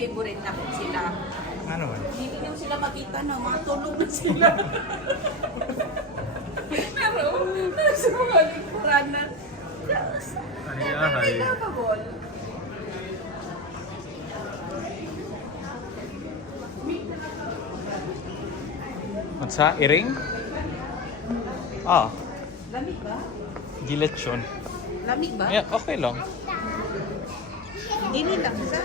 favorite na ko sila. Ano man? Hindi nyo sila makita na matulog na sila. Pero, nasa mga likuran na. Ay, Lovable. What's that? Iring? Ah, Lamig ba? giletsyon. Lamig ba? Yeah, okay lang. Dili lang sa.